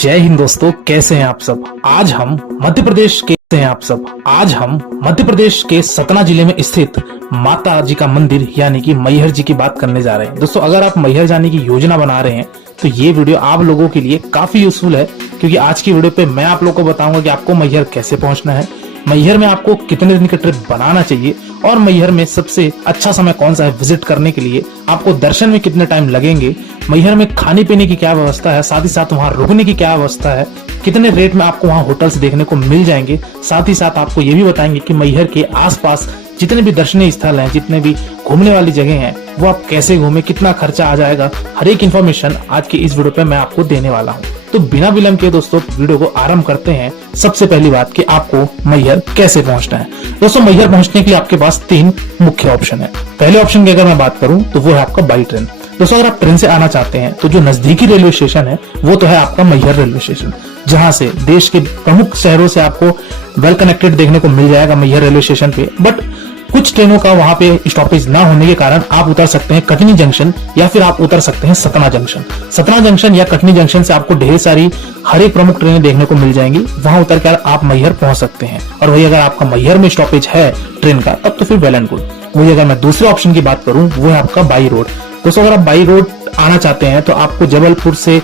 जय हिंद दोस्तों, कैसे हैं आप सब। आज हम मध्य प्रदेश के सतना जिले में स्थित माता जी का मंदिर यानी कि मैहर जी की बात करने जा रहे हैं। दोस्तों, अगर आप मैहर जाने की योजना बना रहे हैं तो ये वीडियो आप लोगों के लिए काफी यूजफुल है, क्योंकि आज की वीडियो पे मैं आप लोगों को बताऊंगा कि आपको मैहर कैसे पहुंचना है, मैहर में आपको कितने दिन की ट्रिप बनाना चाहिए और मैहर में सबसे अच्छा समय कौन सा है विजिट करने के लिए, आपको दर्शन में कितने टाइम लगेंगे, मैहर में खाने पीने की क्या व्यवस्था है, साथ ही साथ वहाँ रुकने की क्या व्यवस्था है, कितने रेट में आपको वहाँ होटल्स देखने को मिल जाएंगे। साथ ही साथ आपको ये भी बताएंगे कि मैहर के आसपास जितने भी दर्शनीय स्थल हैं, जितने भी घूमने वाली जगह हैं, वो आप कैसे घूमे, कितना खर्चा आ जाएगा, हर एक इन्फॉर्मेशन आज की इस वीडियो पे मैं आपको देने वाला हूँ। तो बिना विलंब के दोस्तों वीडियो को आरंभ करते हैं। सबसे पहली बात कि आपको मैहर कैसे पहुंचना है। दोस्तों, मैहर पहुंचने के लिए आपके पास 3 मुख्य ऑप्शन है। पहले ऑप्शन की अगर मैं बात करूं तो वो है आपका बाई ट्रेन। दोस्तों, अगर आप ट्रेन से आना चाहते हैं तो जो नजदीकी रेलवे स्टेशन है वो तो है आपका मैहर रेलवे स्टेशन, जहां से देश के प्रमुख शहरों से आपको वेल कनेक्टेड देखने को मिल जाएगा मैहर रेलवे स्टेशन पे। बट कुछ ट्रेनों का वहां पे स्टॉपेज ना होने के कारण आप उतर सकते हैं कटनी जंक्शन या फिर आप उतर सकते हैं सतना जंक्शन। सतना जंक्शन या कटनी जंक्शन से आपको ढेर सारी हर एक प्रमुख ट्रेनें देखने को मिल जाएंगी, वहां उतर कर आप मैहर पहुंच सकते हैं। और वही अगर आपका मैहर में स्टॉपेज है ट्रेन का तब तो फिर वेल एंड गुड। वही अगर मैं दूसरे ऑप्शन की बात करूं वो है आपका बाई रोड। दोस्तों, अगर आप बाई रोड आना चाहते हैं तो आपको जबलपुर से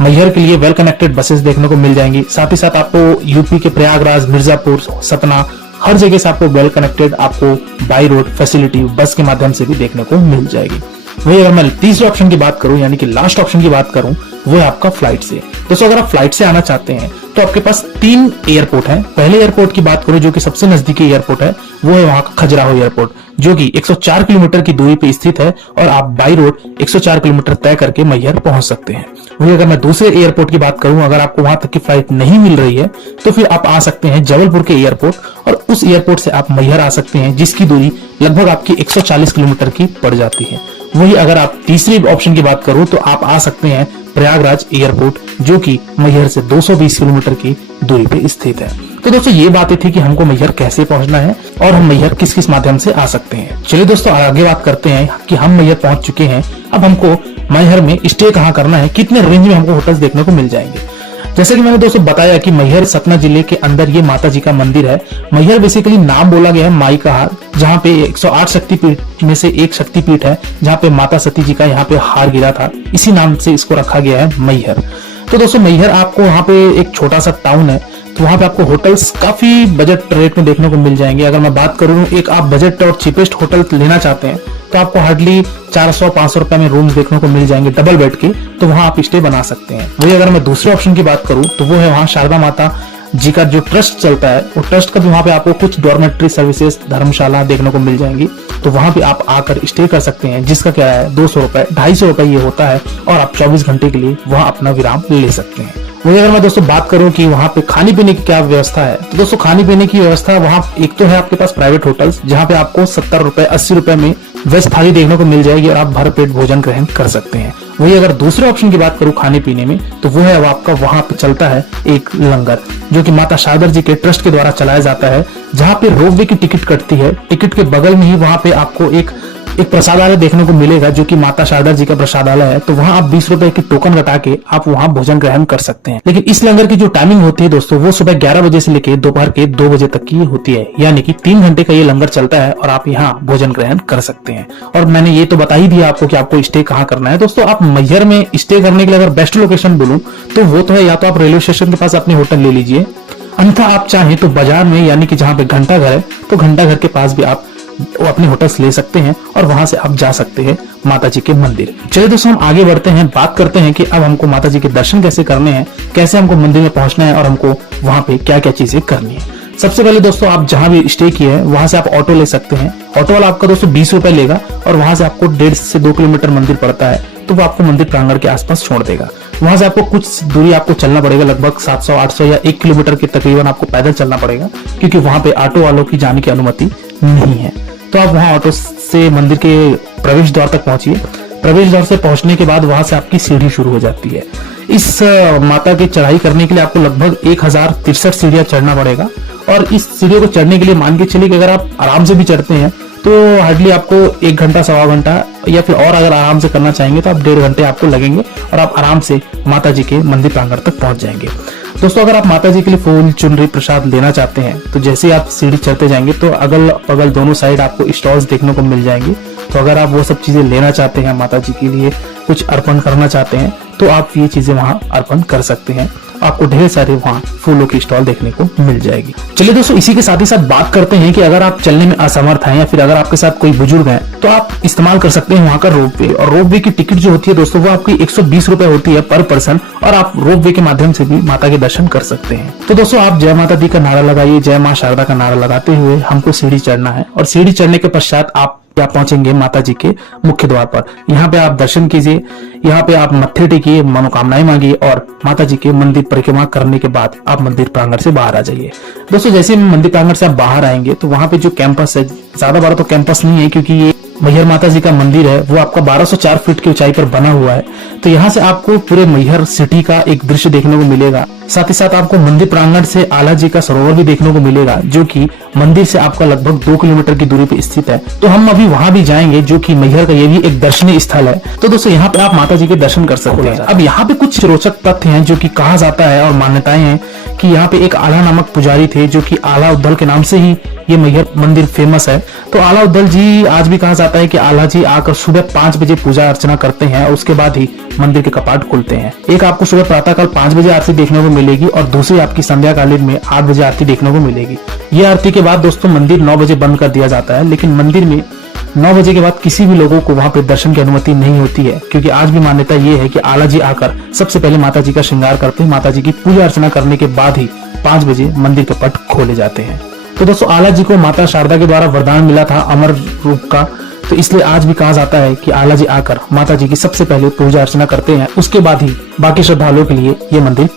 मैहर के लिए वेल कनेक्टेड बसेस देखने को मिल जाएंगी। साथ ही साथ आपको यूपी के प्रयागराज, मिर्जापुर, सतना हर जगह से आपको वेल कनेक्टेड आपको बाई रोड फैसिलिटी बस के माध्यम से भी देखने को मिल जाएगी। वही अगर मैं तीसरे ऑप्शन की बात करूं यानी कि लास्ट ऑप्शन की बात करूं वो है आपका फ्लाइट से। दोस्तों, अगर आप फ्लाइट से आना चाहते हैं तो आपके पास 3 एयरपोर्ट हैं। पहले एयरपोर्ट की बात करूं जो कि सबसे नजदीकी एयरपोर्ट है वो है वहां का खजुराहो एयरपोर्ट, जो कि 104 किलोमीटर की दूरी पे स्थित है और आप बाई रोड 104 किलोमीटर तय करके मैहर पहुंच सकते हैं। वही अगर मैं दूसरे एयरपोर्ट की बात करूं, अगर आपको वहां तक की फ्लाइट नहीं मिल रही है तो फिर आप आ सकते हैं जबलपुर के एयरपोर्ट और उस एयरपोर्ट से आप मैहर आ सकते हैं, जिसकी दूरी लगभग आपकी 140 किलोमीटर की पड़ जाती है। वही अगर आप तीसरी ऑप्शन की बात करूं तो आप आ सकते हैं प्रयागराज एयरपोर्ट, जो कि मैहर से 220 किलोमीटर की दूरी पे स्थित है। तो दोस्तों, ये बातें थी कि हमको मैहर कैसे पहुंचना है और हम मैहर किस किस माध्यम से आ सकते हैं। चलिए दोस्तों, आगे बात करते हैं कि हम मैहर पहुंच चुके हैं। अब हमको मैहर में स्टे कहाँ करना है, कितने रेंज में हमको होटल्स देखने को मिल जाएंगे। जैसे कि मैंने दोस्तों बताया कि मैहर सतना जिले के अंदर ये माता जी का मंदिर है। मैहर बेसिकली नाम बोला गया है माई का हार, जहाँ पे 108 शक्तिपीठ में से एक शक्तिपीठ है, जहाँ पे माता सती जी का यहाँ पे हार गिरा था, इसी नाम से इसको रखा गया है मैहर। तो दोस्तों, मैहर आपको वहाँ पे एक छोटा सा टाउन है, तो वहाँ पे आपको होटल्स काफी बजट रेट में देखने को मिल जाएंगे। अगर मैं बात करूँ एक आप बजट और चीपेस्ट होटल लेना चाहते हैं तो आपको हार्डली 400-500 रुपए में रूम्स देखने को मिल जाएंगे डबल बेड के, तो वहां आप स्टे बना सकते हैं। वही अगर मैं दूसरे ऑप्शन की बात करूं तो वो है वहां शारदा माता जी का जो ट्रस्ट चलता है, वो ट्रस्ट का भी वहां पे आपको कुछ डॉर्मेट्री सर्विसेज, धर्मशाला देखने को मिल जाएंगी, तो वहां पे आप आकर स्टे कर सकते हैं, जिसका क्या है 200 रुपए, 250 रुपए ये होता है और आप 24 घंटे के लिए वहां अपना विराम ले सकते हैं। वही अगर मैं दोस्तों बात करूं कि वहां पे खाने पीने की क्या व्यवस्था है, तो दोस्तों खाने पीने की व्यवस्था वहां एक तो है आपके पास प्राइवेट होटल्स, जहां पे आपको 70 रुपए 80 रुपए में वेज थाली देखने को मिल जाएगी और आप भर पेट भोजन ग्रहण कर सकते हैं। वही अगर दूसरे ऑप्शन की बात करूं खाने पीने में तो वो है आपका वहां पे चलता है एक लंगर, जो कि माता शारदा जी के ट्रस्ट के द्वारा चलाया जाता है, जहां पे रोपवे की टिकट कटती है। टिकट के बगल में ही वहां पे आपको एक प्रसादालय देखने को मिलेगा, जो कि माता शारदा जी का प्रसादालय है। तो वहां आप 20 रुपए की टोकन कटा के आप वहां भोजन ग्रहण कर सकते हैं। लेकिन इस लंगर की जो टाइमिंग होती है दोस्तों, वो सुबह 11 बजे से लेकर दोपहर के 2 बजे तक की होती है, यानी कि 3 घंटे का ये लंगर चलता है और आप यहाँ भोजन ग्रहण कर सकते हैं। और मैंने ये तो बता ही दिया आपको कि आपको स्टे कहाँ करना है। दोस्तों, आप मैहर में स्टे करने के लिए अगर बेस्ट लोकेशन बोलूं तो वो तो है या तो आप रेलवे स्टेशन के पास अपने होटल ले लीजिए, अन्यथा आप चाहें तो बाजार में यानी कि जहाँ पे घंटा घर है तो घंटा घर के पास भी आप अपने होटल्स ले सकते हैं और वहां से आप जा सकते हैं माता जी के मंदिर। चलिए दोस्तों, हम आगे बढ़ते हैं, बात करते हैं कि अब हमको माता जी के दर्शन कैसे करने हैं, कैसे हमको मंदिर में पहुंचना है और हमको वहां पे क्या क्या चीजें करनी है। सबसे पहले दोस्तों, आप जहां भी स्टे किए हैं वहां से आप ऑटो ले सकते हैं। ऑटो वाला आपका दोस्तों 20 रुपए लेगा और वहां से आपको 1.5 से 2 किलोमीटर मंदिर पड़ता है, तो वो आपको मंदिर प्रांगण के आसपास छोड़ देगा। वहां से आपको कुछ दूरी आपको चलना पड़ेगा, लगभग 700-800 या 1 किलोमीटर के तकरीबन आपको पैदल चलना पड़ेगा, क्योंकि वहां पे ऑटो वालों की जाने की अनुमति नहीं है। तो आप वहां ऑटो से मंदिर के प्रवेश द्वार तक पहुंचिए। प्रवेश द्वार से पहुंचने के बाद वहां से आपकी सीढ़ी शुरू हो जाती है। इस माता की चढ़ाई करने के लिए आपको लगभग 1063 सीढ़ियां चढ़ना पड़ेगा और इस सीढ़ियों को चढ़ने के लिए मान के चलिए कि अगर आप आराम से भी चढ़ते हैं तो हार्डली आपको 1 घंटा 1.25 घंटा या फिर और अगर आराम से करना चाहेंगे तो आप 1.5 घंटे आपको लगेंगे और आप आराम से माता जी के मंदिर प्रांगण तक पहुंच जाएंगे। दोस्तों अगर आप माता जी के लिए फूल चुनरी प्रसाद लेना चाहते हैं तो जैसे ही आप सीढ़ी चढ़ते जाएंगे तो अगल बगल दोनों साइड आपको स्टॉल्स देखने को मिल जाएंगे। तो अगर आप वो सब चीजें लेना चाहते हैं, माता जी के लिए कुछ अर्पण करना चाहते हैं, तो आप ये चीजें वहां अर्पण कर सकते हैं। आपको ढेर सारे वहां फूलों की स्टॉल देखने को मिल जाएगी। चलिए दोस्तों इसी के साथ ही साथ बात करते हैं कि अगर आप चलने में असमर्थ हैं या फिर अगर आपके साथ कोई बुजुर्ग है तो आप इस्तेमाल कर सकते हैं वहां का रोपवे। और रोपवे की टिकट जो होती है दोस्तों वो आपकी 120 रुपए होती है पर पर्सन, और आप रोपवे के माध्यम से भी माता के दर्शन कर सकते हैं। तो दोस्तों आप जय माता दी का नारा लगाइए, जय माँ शारदा का नारा लगाते हुए हमको सीढ़ी चढ़ना है, और सीढ़ी चढ़ने के पश्चात आप पहुंचेंगे माता जी के मुख्य द्वार पर। यहाँ पे आप दर्शन कीजिए, यहाँ पे आप मत्थे टेकिए, मनोकामनाएं मांगिए और माता जी के मंदिर परिक्रमा करने के बाद आप मंदिर प्रांगण से बाहर आ जाइए। दोस्तों जैसे मंदिर प्रांगण से आप बाहर आएंगे तो वहां पे जो कैंपस है, ज्यादा बड़ा तो कैंपस नहीं है क्योंकि ये मैहर माता जी का मंदिर है, वो आपका 1204 फीट की ऊंचाई पर बना हुआ है। तो यहाँ से आपको पूरे मैहर सिटी का एक दृश्य देखने को मिलेगा। साथ ही साथ आपको मंदिर प्रांगण से आला जी का सरोवर भी देखने को मिलेगा, जो कि मंदिर से आपका लगभग 2 किलोमीटर की दूरी पे स्थित है। तो हम अभी वहां भी जाएंगे, जो कि मैहर का ये भी एक दर्शनीय स्थल है। तो दोस्तों यहाँ पे आप माता जी के दर्शन कर सकते हैं। अब यहाँ पे कुछ रोचक तथ्य हैं जो कि कहा जाता है और मान्यताएं हैं कि यहाँ पे एक आला नामक पुजारी थे, जो कि आला उद्दल के नाम से ही ये मैहर मंदिर फेमस है। तो आला उद्दल जी, आज भी कहा जाता है कि आला जी आकर सुबह 5 बजे पूजा अर्चना करते हैं और उसके बाद ही मंदिर के कपाट खुलते हैं। एक आपको सुबह प्रातःकाल 5 बजे आरती देखने को मिलेगी और दूसरी आपकी संध्या कालीन में 8 बजे आरती देखने को मिलेगी। ये आरती के बाद दोस्तों मंदिर 9 बजे बंद कर दिया जाता है, लेकिन मंदिर में 9 बजे के बाद किसी भी लोगों को वहां पे दर्शन की अनुमति नहीं होती है, क्योंकि आज भी मान्यता ये है कि आला जी आकर सबसे पहले माता जी का श्रृंगार करते हैं, माता जी की पूजा अर्चना करने के बाद ही 5 बजे मंदिर के पट खोले जाते हैं। तो दोस्तों आला जी को माता शारदा के द्वारा वरदान मिला था अमर रूप का, तो इसलिए आज भी कहा जाता है कि आला जी आकर माता जी की सबसे पहले पूजा अर्चना करते हैं, उसके बाद ही बाकी श्रद्धालुओं के लिए ये मंदिर।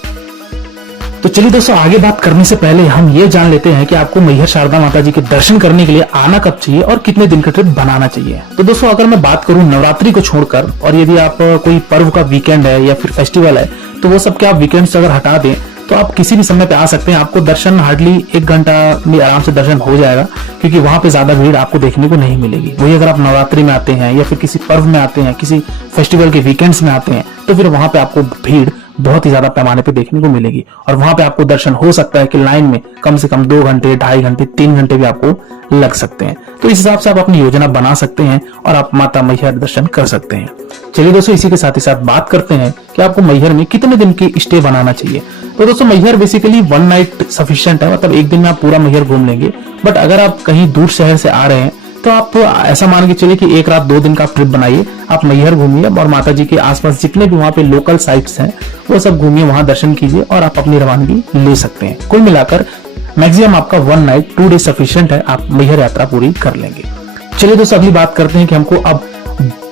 तो चलिए दोस्तों आगे बात करने से पहले हम ये जान लेते हैं कि आपको मैहर शारदा माता जी के दर्शन करने के लिए आना कब चाहिए और कितने दिन का ट्रिप बनाना चाहिए। तो दोस्तों अगर मैं बात करूं नवरात्रि को छोड़कर, और यदि आप कोई पर्व का वीकेंड है या फिर फेस्टिवल है, तो वो सब के आप वीकेंड से अगर हटा दें तो आप किसी भी समय पे आ सकते हैं। आपको दर्शन हार्डली 1 घंटा में आराम से दर्शन हो जाएगा, क्योंकि वहां पे ज्यादा भीड़ आपको देखने को नहीं मिलेगी। वही अगर आप नवरात्रि में आते हैं या फिर किसी पर्व में आते हैं, किसी फेस्टिवल के वीकेंड्स में आते हैं, तो फिर वहां पे आपको भीड़ बहुत ही ज्यादा पैमाने पे देखने को मिलेगी और वहां पे आपको दर्शन हो सकता है कि लाइन में कम से कम 2 घंटे, 2.5 घंटे, 3 घंटे भी आपको लग सकते हैं। तो इस हिसाब से आप अपनी योजना बना सकते हैं और आप माता मैहर दर्शन कर सकते हैं। चलिए दोस्तों इसी के साथ ही साथ बात करते हैं कि आपको मैहर में कितने दिन की स्टे बनाना चाहिए। तो दोस्तों मैहर बेसिकली 1 नाइट सफिशिएंट है, मतलब एक दिन में आप पूरा मैहर घूम लेंगे। बट अगर आप कहीं दूर शहर से आ रहे हैं तो आप ऐसा मान के चलिए कि 1 रात 2 दिन का ट्रिप बनाइए, आप मैहर घूमिए और माता जी के आसपास जितने भी वहाँ पे लोकल साइट्स हैं वो सब घूमिए, वहां दर्शन कीजिए और आप अपनी रवानगी ले सकते हैं। कुल मिलाकर मैक्सिमम आपका 1 नाइट 2 डे सफिशिएंट है, आप मैहर यात्रा पूरी कर लेंगे। चलिए दोस्तों अगली बात करते हैं कि हमको अब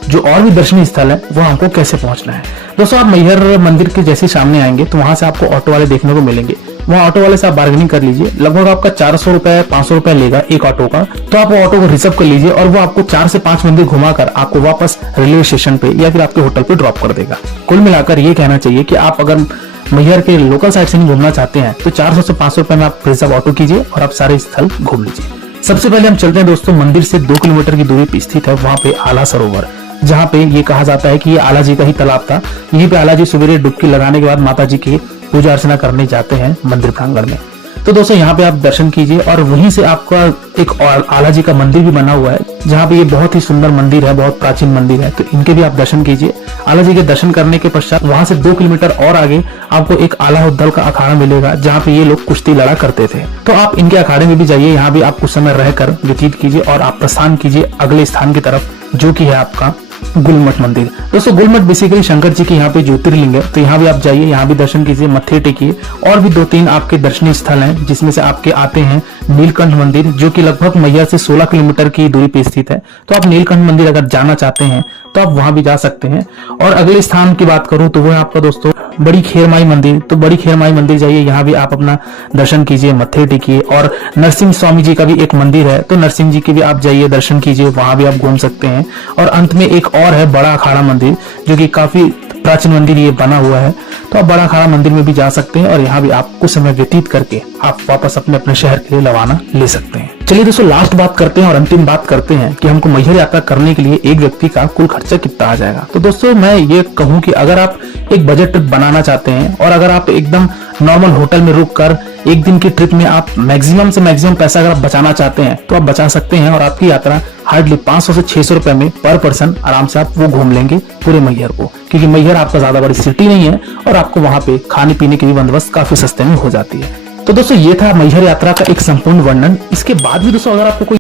जो और भी दर्शनीय स्थल है वो हमको कैसे पहुंचना है। दोस्तों आप मैहर मंदिर के जैसे सामने आएंगे तो वहां से आपको ऑटो वाले देखने को मिलेंगे। वहाँ ऑटो वाले से आप बार्गेनिंग कर लीजिए, लगभग आपका 400 रुपए 500 रुपए लेगा एक ऑटो का। तो आप वो ऑटो को रिजर्व कर लीजिए और वो आपको 4 से 5 मंदिर घुमाकर आपको वापस रेलवे स्टेशन पे या फिर आपके होटल पे ड्रॉप कर देगा। कुल मिलाकर ये कहना चाहिए कि आप अगर मैहर के लोकल साइड से नहीं घूमना चाहते हैं तो 400 से 500 रुपए में आप रिजर्व ऑटो कीजिए और आप सारे स्थल घूम लीजिए। सबसे पहले हम चलते हैं दोस्तों मंदिर से 2 किलोमीटर की दूरी पे स्थित है वहाँ पे आला सरोवर, जहाँ पे ये कहा जाता है कि ये आला जी का ही तालाब था। यहीं पे आला जी सवेरे डुबकी लगाने के बाद माता जी की पूजा अर्चना करने जाते हैं मंदिर प्रांगण में। तो दोस्तों यहाँ पे आप दर्शन कीजिए और वहीं से आपका एक और आला जी का मंदिर भी बना हुआ है, जहाँ पे ये बहुत ही सुंदर मंदिर है, बहुत प्राचीन मंदिर है। तो इनके भी आप दर्शन कीजिए। आला जी के दर्शन करने के पश्चात वहां से 2 किलोमीटर और आगे आपको एक आला उद्दल का अखाड़ा मिलेगा, जहाँ पे ये लोग कुश्ती लड़ा करते थे। तो आप इनके अखाड़े में भी जाइए, यहाँ भी आप कुछ समय रहकर व्यतीत कीजिए और आप प्रस्थान कीजिए अगले स्थान की तरफ, जो की है आपका गुलमठ मंदिर। दोस्तों गुलमठ बेसिकली शंकर जी के यहाँ पे ज्योतिर्लिंग है, तो यहाँ भी आप जाइए, यहाँ भी दर्शन कीजिए, मत्थे टेकिए। और भी 2-3 आपके दर्शनीय स्थल हैं, जिसमें से आपके आते हैं नीलकंठ मंदिर, जो कि लगभग मैहर से 16 किलोमीटर की दूरी पे स्थित है। तो आप नीलकंठ मंदिर अगर जाना चाहते हैं तो आप वहां भी जा सकते हैं। और अगले स्थान की बात करूं तो वो है आपका दोस्तों बड़ी खेरमाई मंदिर। तो बड़ी खेरमाई मंदिर जाइए, यहाँ भी आप अपना दर्शन कीजिए, मत्थे टेकिए। और नरसिंह स्वामी जी का भी एक मंदिर है, तो नरसिंह जी के भी आप जाइए, दर्शन कीजिए, वहां भी आप घूम सकते हैं। और अंत में एक और है बड़ा अखाड़ा मंदिर, जो कि काफी प्राचीन मंदिर ये बना हुआ है। तो आप बड़ा अखाड़ा मंदिर में भी जा सकते हैं और यहाँ भी आप कुछ समय व्यतीत करके आप वापस अपने शहर के लिए रवाना ले सकते हैं। चलिए दोस्तों लास्ट बात करते हैं और अंतिम बात करते हैं कि हमको मैहर यात्रा करने के लिए एक व्यक्ति का कुल खर्चा कितना आ जाएगा। तो दोस्तों मैं ये कहूं कि अगर आप एक बजट ट्रिप बनाना चाहते हैं और अगर आप एकदम नॉर्मल होटल में रुक कर एक दिन की ट्रिप में आप मैक्सिमम से मैक्सिमम पैसा अगर आप बचाना चाहते हैं तो आप बचा सकते हैं और आपकी यात्रा हार्डली 500 से 600 रुपए में पर पर्सन आराम से आप वो घूम लेंगे पूरे मैहर को, क्योंकि मैहर आपका ज्यादा बड़ी सिटी नहीं है और आपको वहां पे खाने पीने की भी बंदोबस्त काफी सस्ते में हो जाती है। तो दोस्तों ये था मैहर यात्रा का एक संपूर्ण वर्णन। इसके बाद भी दोस्तों अगर आपको कोई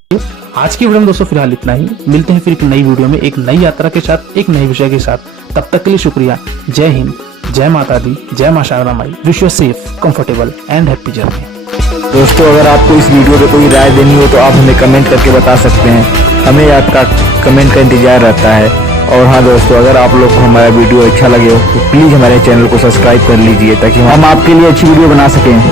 आज की वीडियो में दोस्तों फिलहाल इतना ही। मिलते हैं फिर एक नई वीडियो में एक नई यात्रा के साथ एक नए विषय के साथ। तब तक के लिए शुक्रिया। जय हिंद, जय माता दी, जय मां शारदा माई। Wish you safe, comfortable and happy journey. दोस्तों अगर आपको इस वीडियो पे कोई राय देनी हो तो आप हमें कमेंट करके बता सकते हैं, हमें आपका कमेंट का इंतजार रहता है। और हाँ दोस्तों, अगर आप लोग को हमारा वीडियो अच्छा लगे हो तो प्लीज़ हमारे चैनल को सब्सक्राइब कर लीजिए ताकि हम आपके लिए अच्छी वीडियो बना सकें।